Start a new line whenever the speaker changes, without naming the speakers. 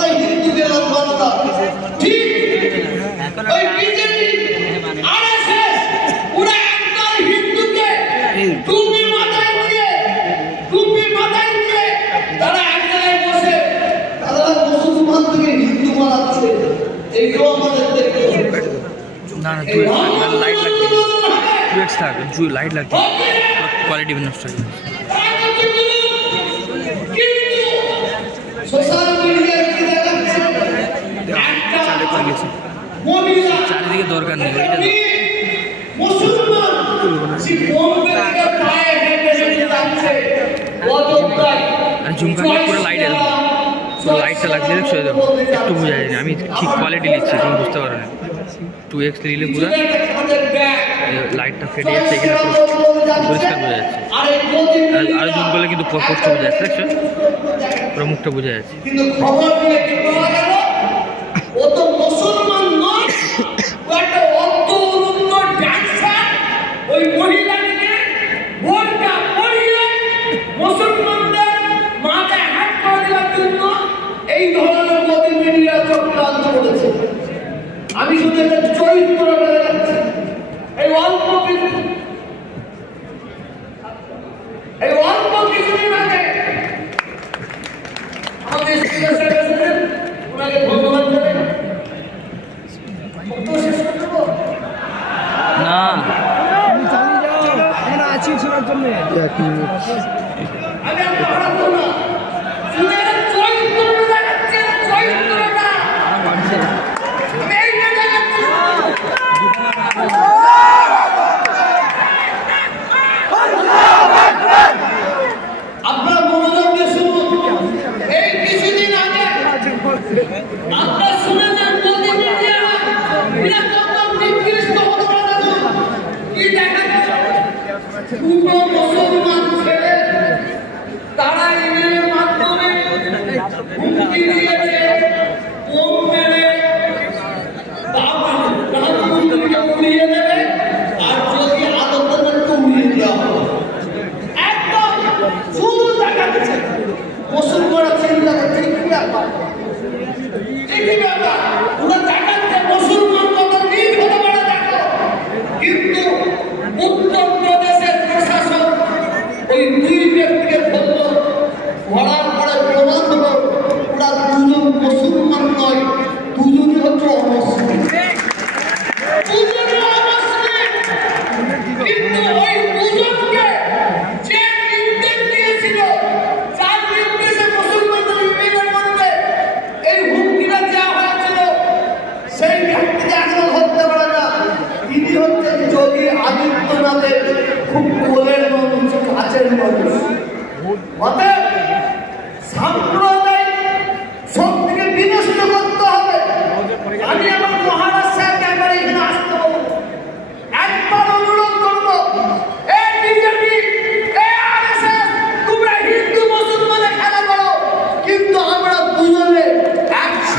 আমরা হিন্দুকে লম্বানোটা ঠিক ওই বিজেপি আরএসএস ওরা একদল হিন্দুকে টুপি মাথায় দিয়ে টুপি মাথায় দিয়ে তারা এক জায়গায় বসে তারা মুসলমান থেকে হিন্দু বানাচ্ছে। এইটাও আমাদের দেখতে
না না টু লাইট লাগবে। টু এক্স থাক লাইট লাগবে। কোয়ালিটি নষ্ট হয়ে চারিদিকে দরকার নেই ওইটা আর পুরো লাইট এলো পুরো লাইটটা লাগছে দেখছ? দেখো একটু বোঝা যায় না। আমি ঠিক কোয়ালিটি নিচ্ছি তুমি বুঝতে পারো না। টু এক্স নিলে পুরো লাইটটা ফেটে যাচ্ছে এখানে পরিষ্কার বোঝা যাচ্ছে। আর আরও জুম করলে কিন্তু বোঝা যাচ্ছে দেখছ? পুরো মুখটা বোঝা যাচ্ছে।
চরিত্র বলে যাচ্ছি এই অল্প কিছু এই অল্প কিছুদিন আগে আমাদের ওনাকে ধন্যবাদ দেবেন
আমরা আছি শোনার জন্য
আমি আর পারব না। শুধু একটা চরিত্রটা দেখাচ্ছি, চরিত্রটা। আমি এইটা দেখাচ্ছি। আপনারা মনোযোগ দিয়ে শুনুন এই কিছুদিন আগে আপনারা পৃথিবীর